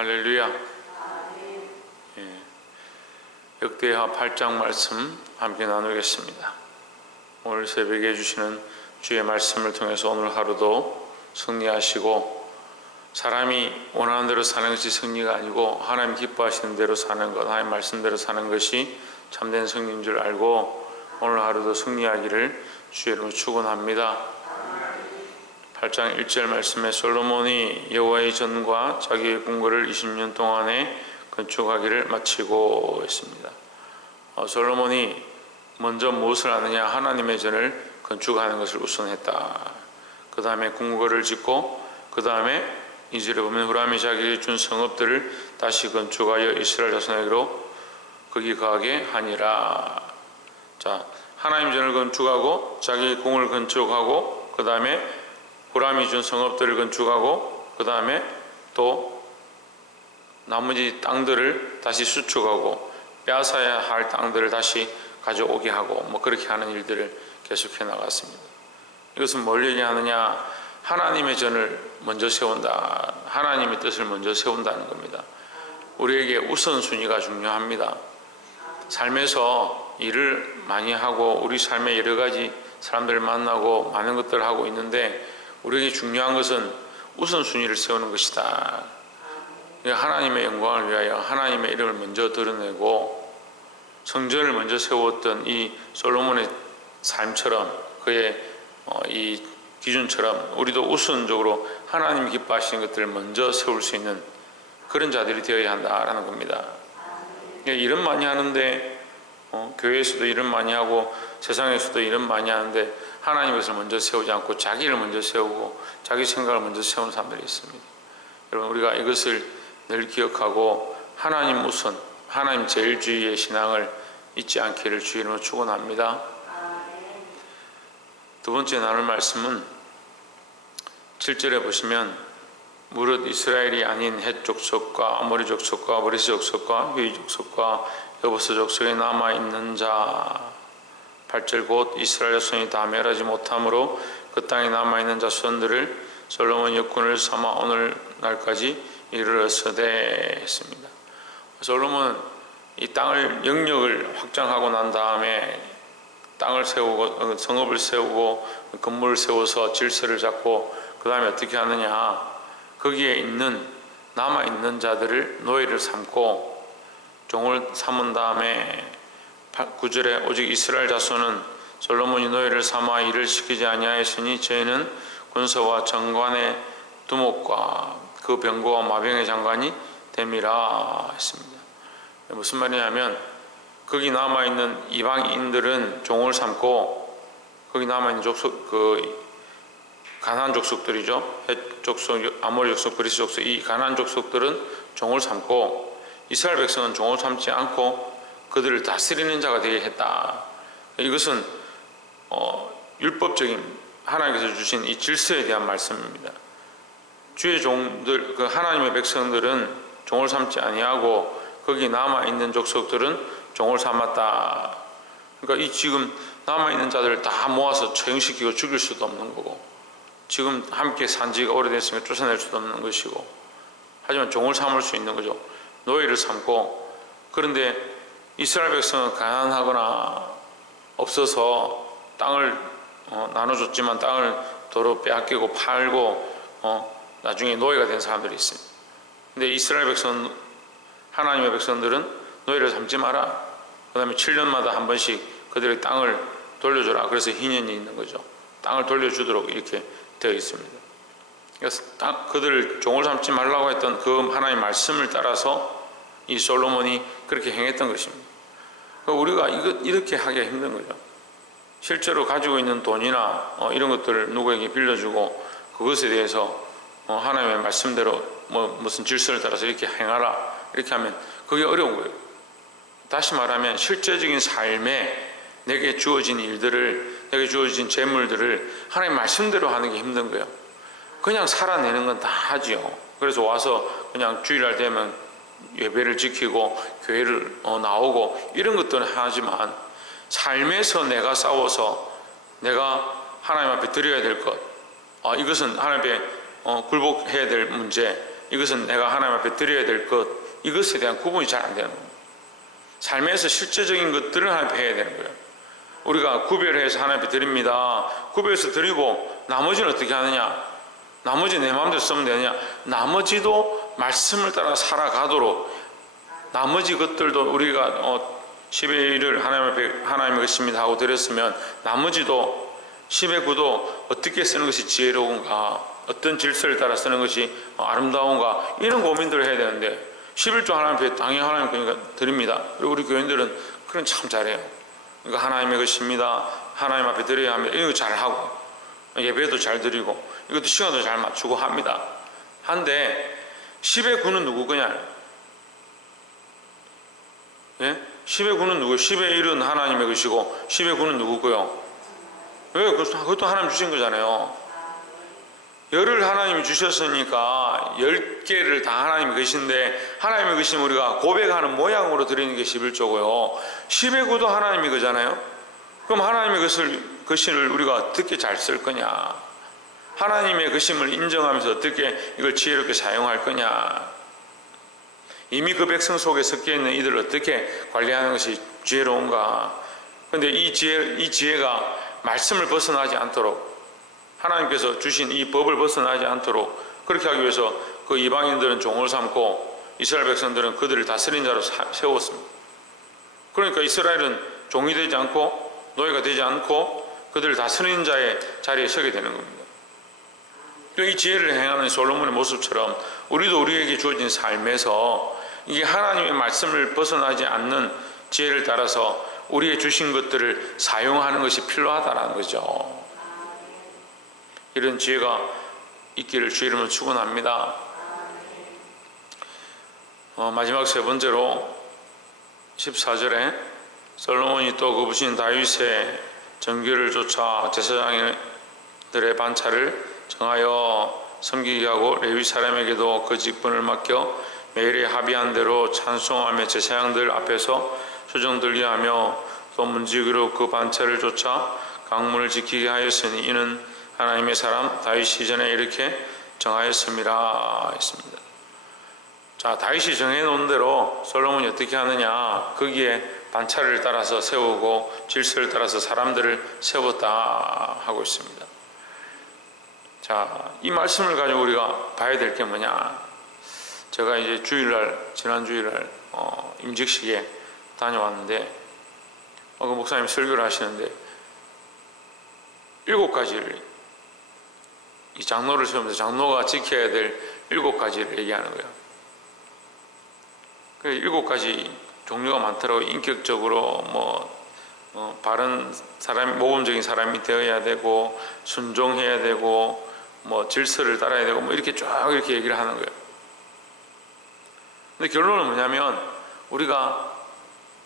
할렐루야. 예. 역대하 8장 말씀 함께 나누겠습니다. 오늘 새벽에 주시는 주의 말씀을 통해서 오늘 하루도 승리하시고, 사람이 원하는 대로 사는 것이 승리가 아니고 하나님 기뻐하시는 대로 사는 것, 하나님 말씀대로 사는 것이 참된 승리인 줄 알고 오늘 하루도 승리하기를 주의 이름으로 축원합니다. 8장 1절 말씀에 솔로몬이 여호와의 전과 자기의 궁궐을 20년 동안에 건축하기를 마치고 있습니다. 솔로몬이 먼저 무엇을 하느냐? 하나님의 전을 건축하는 것을 우선했다. 그 다음에 궁궐을 짓고, 그 다음에 2절에 보면 후람이 자기에게 준 성읍들을 다시 건축하여 이스라엘 자손에게로 거기 가게 하니라. 자, 하나님 전을 건축하고 자기 궁을 건축하고, 그 다음에 후람이 준 성읍들을 건축하고, 그 다음에 또 나머지 땅들을 다시 수축하고 빼앗아야 할 땅들을 다시 가져오게 하고, 그렇게 하는 일들을 계속해 나갔습니다. 이것은 뭘 얘기하느냐? 하나님의 전을 먼저 세운다. 하나님의 뜻을 먼저 세운다는 겁니다. 우리에게 우선순위가 중요합니다. 삶에서 일을 많이 하고 우리 삶에 여러 가지 사람들을 만나고 많은 것들을 하고 있는데, 우리에게 중요한 것은 우선순위를 세우는 것이다. 하나님의 영광을 위하여 하나님의 이름을 먼저 드러내고 성전을 먼저 세웠던 이 솔로몬의 삶처럼, 그의 이 기준처럼 우리도 우선적으로 하나님이 기뻐하시는 것들을 먼저 세울 수 있는 그런 자들이 되어야 한다라는 겁니다. 일은 많이 하는데, 교회에서도 일은 많이 하고 세상에서도 일은 많이 하는데 하나님 것을 먼저 세우지 않고 자기를 먼저 세우고 자기 생각을 먼저 세우는 사람들이 있습니다. 여러분, 우리가 이것을 늘 기억하고 하나님 우선, 하나님 제일주의의 신앙을 잊지 않기를 주의 이름으로 축원합니다. 두 번째 나눌 말씀은 7절에 보시면, 무릇 이스라엘이 아닌 헷 족속과 아모리 족속과 브리스 족속과 휘 족속과 여부스 족속에 남아있는 자, 8절 곧 이스라엘 자손이 다 멸하지 못함으로 그 땅에 남아있는 자손들을 솔로몬 역군을 삼아 오늘날까지 이르렀으되 했습니다. 솔로몬은 이 땅을 영역을 확장하고 난 다음에 땅을 세우고 성읍을 세우고 건물을 세워서 질서를 잡고, 그 다음에 어떻게 하느냐? 거기에 있는 남아있는 자들을 노예를 삼고 종을 삼은 다음에 9절에 오직 이스라엘 자손은 솔로몬이 노예를 삼아 일을 시키지 아니하였으니 저희는 군사와 정관의 두목과 그 병거와 마병의 장관이 됨이라 했습니다. 무슨 말이냐면, 거기 남아있는 이방인들은 종을 삼고, 거기 남아있는 족속, 가나안 족속들이죠. 헷 족속, 아모리 족속, 브리스 족속, 이 가나안 족속들은 종을 삼고 이스라엘 백성은 종을 삼지 않고 그들을 다스리는 자가 되게 했다. 이것은 율법적인 하나님께서 주신 이 질서에 대한 말씀입니다. 주의 종들, 그 하나님의 백성들은 종을 삼지 아니하고 거기 남아있는 족속들은 종을 삼았다. 그러니까 이 지금 남아있는 자들을 다 모아서 처형시키고 죽일 수도 없는 거고, 지금 함께 산 지가 오래됐으니까 쫓아낼 수도 없는 것이고, 하지만 종을 삼을 수 있는 거죠. 노예를 삼고. 그런데 이스라엘 백성은 가난하거나 없어서 땅을 나눠줬지만 땅을 도로 빼앗기고 팔고 나중에 노예가 된 사람들이 있습니다. 근데 이스라엘 백성, 하나님의 백성들은 노예를 삼지 마라. 그 다음에 7년마다 한 번씩 그들의 땅을 돌려줘라. 그래서 희년이 있는 거죠. 땅을 돌려주도록 이렇게 되어 있습니다. 그래서 그들을 종을 삼지 말라고 했던 그 하나님의 말씀을 따라서 이 솔로몬이 그렇게 행했던 것입니다. 우리가 이렇게 하기가 힘든 거죠. 실제로 가지고 있는 돈이나 이런 것들을 누구에게 빌려주고 그것에 대해서 하나님의 말씀대로 무슨 질서를 따라서 이렇게 행하라, 이렇게 하면 그게 어려운 거예요. 다시 말하면 실제적인 삶에 내게 주어진 일들을, 내게 주어진 재물들을 하나님 말씀대로 하는 게 힘든 거예요. 그냥 살아내는 건 다 하지요. 그래서 와서 그냥 주일날 되면 예배를 지키고 교회를 나오고 이런 것들은 하지만, 삶에서 내가 싸워서 내가 하나님 앞에 드려야 될 것, 이것은 하나님 앞에 굴복해야 될 문제, 이것은 내가 하나님 앞에 드려야 될 것, 이것에 대한 구분이 잘 안 되는 겁니다. 삶에서 실제적인 것들을 하나님 앞에 해야 되는 거예요. 우리가 구별해서 하나님 앞에 드립니다. 구별해서 드리고 나머지는 어떻게 하느냐? 나머지 내 마음대로 쓰면 되느냐? 나머지도 말씀을 따라 살아가도록, 나머지 것들도 우리가 10의 1을 하나님 앞에 하나님의 것입니다 하고 드렸으면 나머지도 10의 9도 어떻게 쓰는 것이 지혜로운가, 어떤 질서를 따라 쓰는 것이 아름다운가, 이런 고민들을 해야 되는데 11조 하나님 앞에 당연히 하나님 거니까 드립니다. 그리고 우리 교인들은 그런 참 잘해요. 그러니까 하나님의 것입니다, 하나님 앞에 드려야 합니다, 이런 거 잘하고 예배도 잘 드리고 이것도 시간도 잘 맞추고 합니다. 한데 10의 9는 누구 거냐? 예? 10의 9는 누구예요? 10의 1은 하나님의 것이고 10의 9는 누구고요? 왜? 그것도 하나님 주신 거잖아요. 열을 하나님이 주셨으니까 10개를 다 하나님의 것인데, 하나님의 것이면 우리가 고백하는 모양으로 드리는 게 11조고요 10의 9도 하나님의 거잖아요. 그럼 하나님의 것을 우리가 어떻게 잘 쓸 거냐, 하나님의 것임을 인정하면서 어떻게 이걸 지혜롭게 사용할 거냐, 이미 그 백성 속에 섞여 있는 이들을 어떻게 관리하는 것이 지혜로운가. 그런데 이 지혜가 말씀을 벗어나지 않도록, 하나님께서 주신 이 법을 벗어나지 않도록 그렇게 하기 위해서 그 이방인들은 종을 삼고 이스라엘 백성들은 그들을 다스린 자로 세웠습니다. 그러니까 이스라엘은 종이 되지 않고 노예가 되지 않고 그들을 다스리는 자의 자리에 서게 되는 겁니다. 이 지혜를 행하는 솔로몬의 모습처럼 우리도 우리에게 주어진 삶에서 이게 하나님의 말씀을 벗어나지 않는 지혜를 따라서 우리의 주신 것들을 사용하는 것이 필요하다는 거죠. 이런 지혜가 있기를 주 이름으로 축원합니다. 마지막 세 번째로 14절에 솔로몬이 또 그 부신 다윗의 정규를 쫓아 제사장들의 반차를 정하여 섬기게 하고 레위 사람에게도 그 직분을 맡겨 매일에 합의한 대로 찬송하며 제사장들 앞에서 소정 들게 하며 또 문지기로 그 반차를 쫓아 강문을 지키게 하였으니 이는 하나님의 사람 다윗이 전에 이렇게 정하였습니다 했습니다. 자, 다윗이 정해놓은 대로 솔로몬이 어떻게 하느냐, 거기에 반차를 따라서 세우고 질서를 따라서 사람들을 세웠다 하고 있습니다. 자, 이 말씀을 가지고 우리가 봐야 될 게 뭐냐, 제가 이제 지난 주일날 임직식에 다녀왔는데 그 목사님 설교를 하시는데 7가지를, 이 장로를 세우면서 장로가 지켜야 될 7가지를 얘기하는 거예요. 그 7가지 종류가 많더라고요. 인격적으로 바른 사람, 모범적인 사람이 되어야 되고, 순종해야 되고, 질서를 따라야 되고, 이렇게 쫙 이렇게 얘기를 하는 거예요. 근데 결론은 뭐냐면 우리가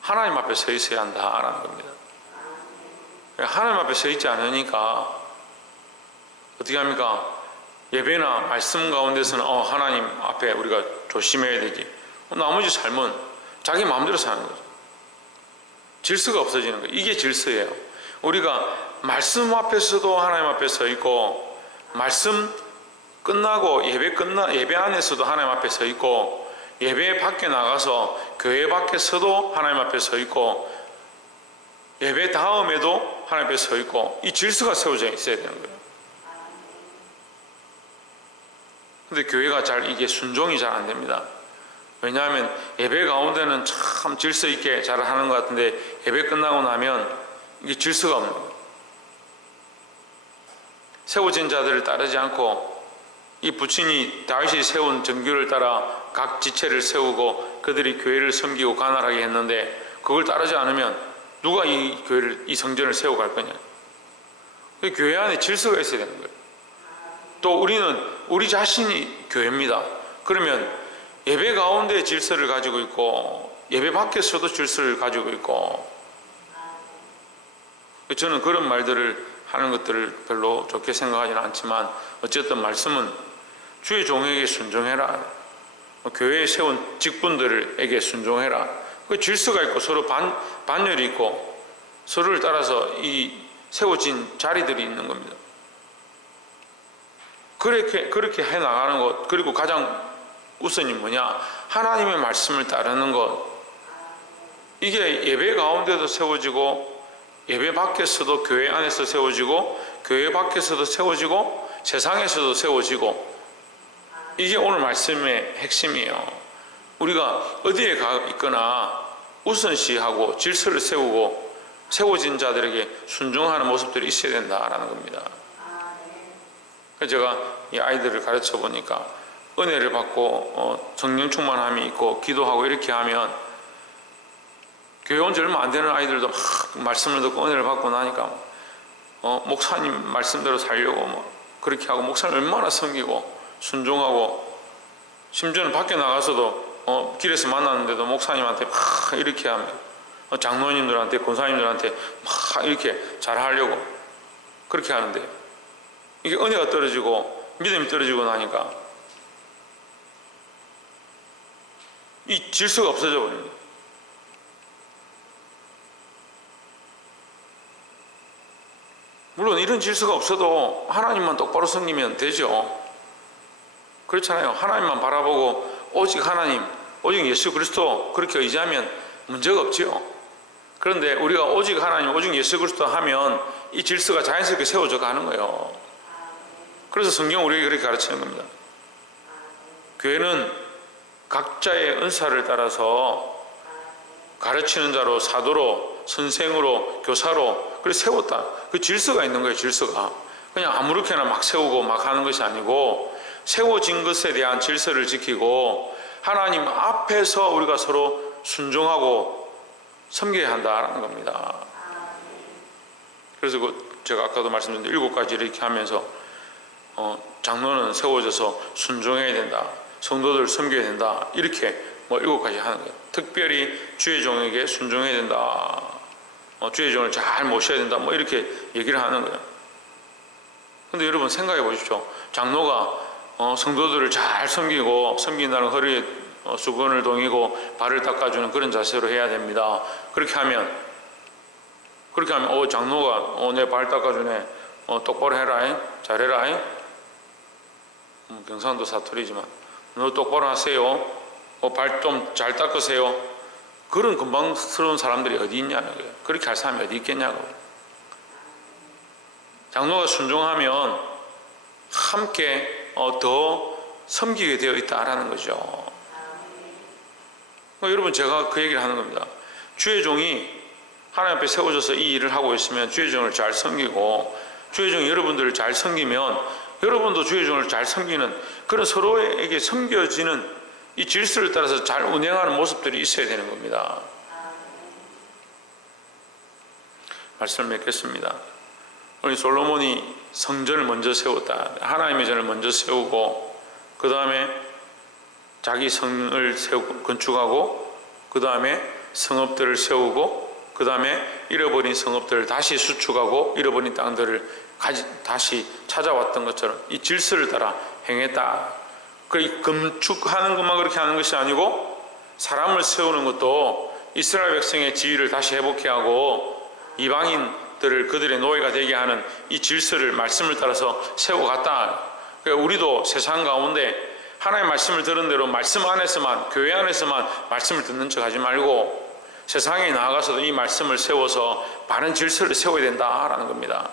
하나님 앞에 서 있어야 한다라는 겁니다. 하나님 앞에 서 있지 않으니까 어떻게 합니까? 예배나 말씀 가운데서는 하나님 앞에 우리가 조심해야 되지. 나머지 삶은 자기 마음대로 사는 거죠. 질서가 없어지는 거예요. 이게 질서예요. 우리가 말씀 앞에서도 하나님 앞에 서 있고, 말씀 끝나고 예배 안에서도 하나님 앞에 서 있고, 예배 밖에 나가서 교회 밖에서도 하나님 앞에 서 있고, 예배 다음에도 하나님 앞에 서 있고, 이 질서가 세워져 있어야 되는 거예요. 근데 교회가 이게 순종이 잘 안 됩니다. 왜냐하면 예배 가운데는 참 질서 있게 잘 하는 것 같은데 예배 끝나고 나면 이게 질서가 없는 거예요. 세워진 자들을 따르지 않고 이 부친이 다윗이 세운 정규를 따라 각 지체를 세우고 그들이 교회를 섬기고 관할하게 했는데 그걸 따르지 않으면 누가 이 성전을 세워갈 거냐. 교회 안에 질서가 있어야 되는 거예요. 또 우리 자신이 교회입니다. 그러면 예배 가운데 질서를 가지고 있고 예배 밖에서도 질서를 가지고 있고, 저는 그런 말들을 하는 것들을 별로 좋게 생각하지는 않지만 어쨌든 말씀은 주의 종에게 순종해라, 교회에 세운 직분들에게 순종해라. 그 질서가 있고 서로 반열이 있고 서로를 따라서 이 세워진 자리들이 있는 겁니다. 그렇게 해나가는 것, 그리고 가장 우선이 뭐냐? 하나님의 말씀을 따르는 것. 이게 예배 가운데도 세워지고 예배 밖에서도 교회 안에서 세워지고 교회 밖에서도 세워지고 세상에서도 세워지고, 이게 오늘 말씀의 핵심이에요. 우리가 어디에 가 있거나 우선시하고 질서를 세우고 세워진 자들에게 순종하는 모습들이 있어야 된다라는 겁니다. 그래서 제가 이 아이들을 가르쳐 보니까 은혜를 받고 성령 충만함이 있고 기도하고 이렇게 하면, 교회 온 지 얼마 안 되는 아이들도 막 말씀을 듣고 은혜를 받고 나니까 목사님 말씀대로 살려고 그렇게 하고, 목사님 얼마나 섬기고 순종하고, 심지어는 밖에 나가서도 길에서 만났는데도 목사님한테 막 이렇게 하면, 장로님들한테 권사님들한테 막 이렇게 잘하려고 그렇게 하는데, 이게 은혜가 떨어지고 믿음이 떨어지고 나니까 이 질서가 없어져 버립니다. 물론 이런 질서가 없어도 하나님만 똑바로 섬기면 되죠. 그렇잖아요. 하나님만 바라보고 오직 하나님, 오직 예수 그리스도 그렇게 의지하면 문제가 없지요. 그런데 우리가 오직 하나님, 오직 예수 그리스도 하면 이 질서가 자연스럽게 세워져 가는 거예요. 그래서 성경은 우리에게 그렇게 가르치는 겁니다. 교회는 각자의 은사를 따라서 가르치는 자로, 사도로, 선생으로, 교사로 그렇게 세웠다. 그 질서가 있는 거예요. 질서가 그냥 아무렇게나 막 세우고 막 하는 것이 아니고, 세워진 것에 대한 질서를 지키고 하나님 앞에서 우리가 서로 순종하고 섬겨야 한다라는 겁니다. 그래서 제가 아까도 말씀드린 7가지 이렇게 하면서 장로는 세워져서 순종해야 된다, 성도들 섬겨야 된다, 이렇게 7가지 하는 거예요. 특별히 주의 종에게 순종해야 된다, 주의 종을 잘 모셔야 된다, 이렇게 얘기를 하는 거예요. 근데 여러분 생각해 보십시오. 장로가 성도들을 잘 섬기고, 섬긴다는 허리에 수건을 동이고 발을 닦아주는 그런 자세로 해야 됩니다. 그렇게 하면 장로가 내 발 닦아주네, 똑바로 해라, 잘해라, 경상도 사투리지만 너 똑바로 하세요, 발 좀 잘 닦으세요. 그런 금방스러운 사람들이 어디 있냐는 거예요. 그렇게 할 사람이 어디 있겠냐고. 장로가 순종하면 함께 더 섬기게 되어 있다라는 거죠. 여러분, 제가 그 얘기를 하는 겁니다. 주의 종이 하나님 앞에 세워져서 이 일을 하고 있으면 주의 종을 잘 섬기고, 주의 종이 여러분들을 잘 섬기면 여러분도 주의 종을 잘 섬기는 그런 서로에게 섬겨지는 이 질서를 따라서 잘 운행하는 모습들이 있어야 되는 겁니다. 말씀을 맺겠습니다. 우리 솔로몬이 성전을 먼저 세웠다. 하나님의 전을 먼저 세우고, 그 다음에 자기 성을 건축하고, 그 다음에 성읍들을 세우고, 그 다음에 잃어버린 성읍들을 다시 수축하고, 잃어버린 땅들을 다시 찾아왔던 것처럼 이 질서를 따라 행했다. 그 건축하는 것만 그렇게 하는 것이 아니고, 사람을 세우는 것도 이스라엘 백성의 지위를 다시 회복해 하고 이방인들을 그들의 노예가 되게 하는 이 질서를, 말씀을 따라서 세워갔다. 그러니까 우리도 세상 가운데 하나님의 말씀을 들은 대로 말씀 안에서만, 교회 안에서만 말씀을 듣는 척 하지 말고 세상에 나아가서도 이 말씀을 세워서 바른 질서를 세워야 된다라는 겁니다.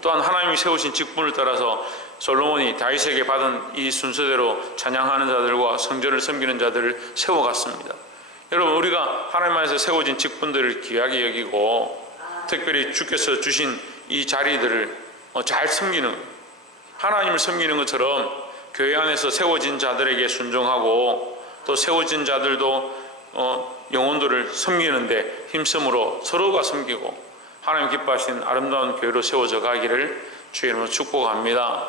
또한 하나님이 세우신 직분을 따라서 솔로몬이 다윗에게 받은 이 순서대로 찬양하는 자들과 성전을 섬기는 자들을 세워갔습니다. 여러분, 우리가 하나님 안에서 세워진 직분들을 귀하게 여기고, 특별히 주께서 주신 이 자리들을 잘 섬기는, 하나님을 섬기는 것처럼 교회 안에서 세워진 자들에게 순종하고, 또 세워진 자들도 영혼들을 섬기는데 힘쓰므로 서로가 섬기고 하나님 기뻐하시는 아름다운 교회로 세워져 가기를 주의 이름으로 축복합니다.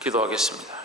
기도하겠습니다.